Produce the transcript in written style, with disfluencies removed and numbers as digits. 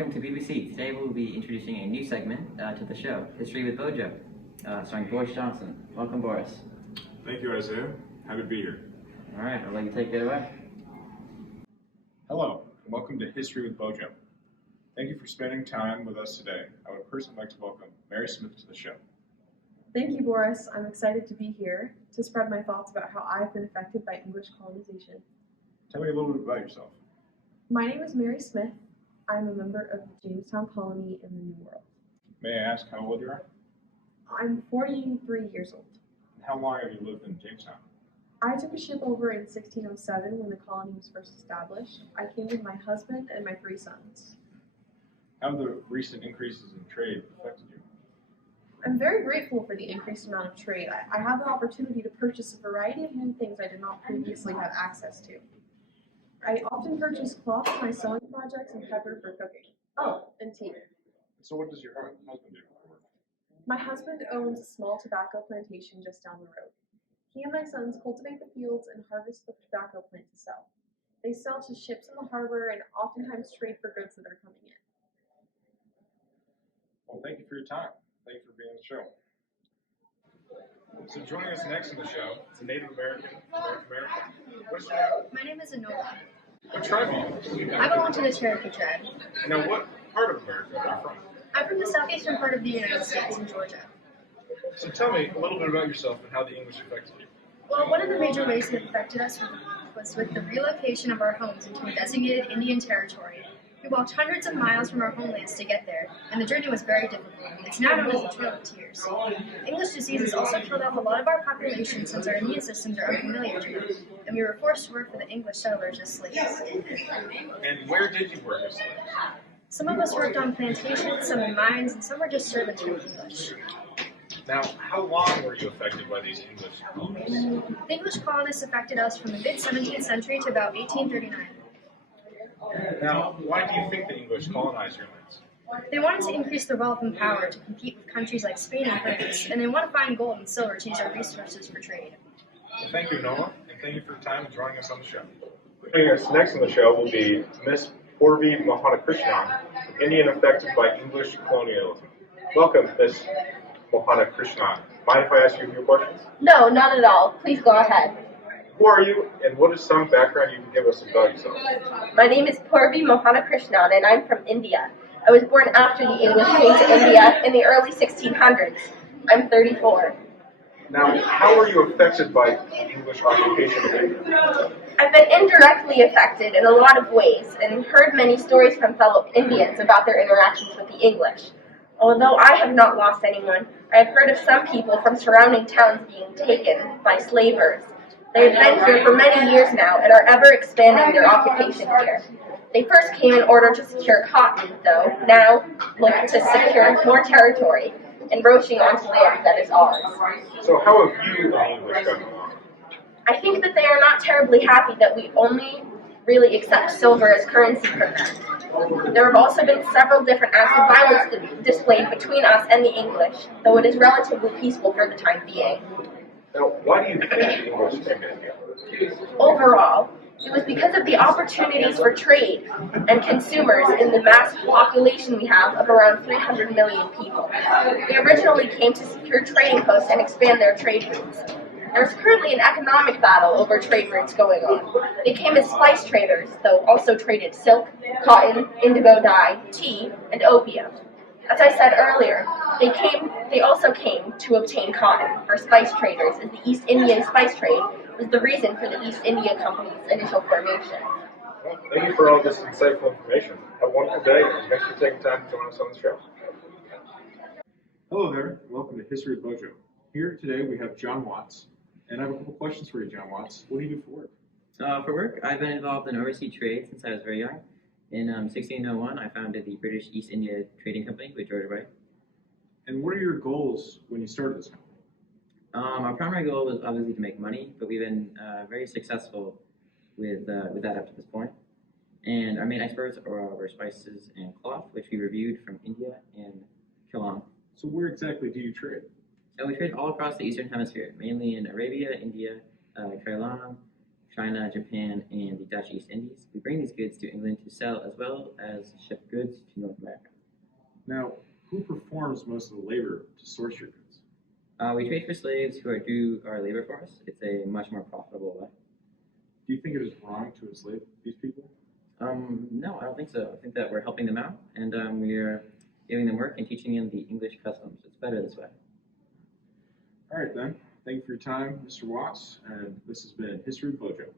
welcome to BBC. Today we'll be introducing a new segment to the show, History with BOJO, starring Boris Johnson. Welcome, Boris. Thank you, Isaiah. Happy to be here. All right, I'll let you take it away. Hello, and welcome to History with BOJO. Thank you for spending time with us today. I would personally like to welcome Mary Smith to the show. Thank you, Boris. I'm excited to be here to spread my thoughts about how I've been affected by English colonization. Tell me a little bit about yourself. My name is Mary Smith. I'm a member of the Jamestown Colony in the New World. May I ask how old you are? I'm 43 years old. And how long have you lived in Jamestown? I took a ship over in 1607 when the colony was first established. I came with my husband and my 3 sons. How have the recent increases in trade affected you? I'm very grateful for the increased amount of trade. I have the opportunity to purchase a variety of new things I did not previously have access to. I often purchase cloth for my sewing projects and pepper for cooking. Oh, and tea. So what does your husband do for work? My husband owns a small tobacco plantation just down the road. He and my sons cultivate the fields and harvest the tobacco plant to sell. They sell to ships in the harbor and oftentimes trade for goods that are coming in. Well, thank you for your time. Thank you for being on the show. So joining us next in the show is a Native American, North American. What's your name? My name is Enola. What tribe are you? I belong to the Cherokee tribe. Now, what part of America are you from? I'm from the southeastern part of the United States in Georgia. So tell me a little bit about yourself and how the English affected you. Well, one of the major ways it affected us was with the relocation of our homes into a designated Indian territory. We walked hundreds of miles from our homelands to get there, and the journey was very difficult. It's now known as the Trail of Tears. English diseases also killed off a lot of our population since our immune systems are unfamiliar to them, and we were forced to work for the English settlers as slaves. And where did you work as slaves? Some of us worked on plantations, some in mines, and some were just servants for the English. Now, how long were you affected by these English colonies? The English colonists affected us from the mid-17th century to about 1839. Now, why do you think the English colonized your lands? They wanted to increase their wealth and power to compete with countries like Spain and France, and they want to find gold and silver to use our resources for trade. Well, thank you, Noah, and thank you for your time and joining us on the show. Joining us next on the show will be Miss Purvi Mohanakrishnan, Indian affected by English colonialism. Welcome, Miss Mohanakrishnan. Mind if I ask you a few questions? No, not at all. Please go ahead. Who are you, and what is some background you can give us about yourself? My name is Purvi Mohanakrishnan, and I'm from India. I was born after the English came to India in the early 1600s. I'm 34. Now, how were you affected by the English occupation of India? I've been indirectly affected in a lot of ways and heard many stories from fellow Indians about their interactions with the English. Although I have not lost anyone, I have heard of some people from surrounding towns being taken by slavers. They have been here for many years now and are ever expanding their occupation here. They first came in order to secure cotton, though now look to secure more territory, encroaching onto land that is ours. So how have you and the English gotten along? I think that they are not terribly happy that we only really accept silver as currency from them. There have also been several different acts of violence displayed between us and the English, though it is relatively peaceful for the time being. Now, why do you think the English came to India? Overall, it was because of the opportunities for trade and consumers in the mass population we have of around 300 million people. They originally came to secure trading posts and expand their trade routes. There's currently an economic battle over trade routes going on. They came as spice traders, though also traded silk, cotton, indigo dye, tea, and opium. As I said earlier, they also came to obtain cotton for spice traders, as the East Indian spice trade was the reason for the East India Company's initial formation. Well, thank you for all this insightful information. Have a wonderful day, and thanks for taking time to join us on the show. Hello there, welcome to History with BOJO. Here today we have John Watts, and I have a couple questions for you, John Watts. What do you do for work? For work, I've been involved in overseas trade since I was very young. In 1601, I founded the British East India Trading Company with George Wright. And what are your goals when you started this company? Our primary goal was obviously to make money, but we've been very successful with that up to this point. And our main exports were spices and cloth, which we reviewed from India and Ceylon. So where exactly do you trade? So we trade all across the Eastern Hemisphere, mainly in Arabia, India, Ceylon, China, Japan, and the Dutch East Indies. We bring these goods to England to sell as well as ship goods to North America. Now, who performs most of the labor to source your goods? We trade for slaves who do our labor for us. It's a much more profitable way. Do you think it is wrong to enslave these people? No, I don't think so. I think that we're helping them out, and we're giving them work and teaching them the English customs. It's better this way. All right, then. Thank you for your time, Mr. Watts, and this has been History of BOJO.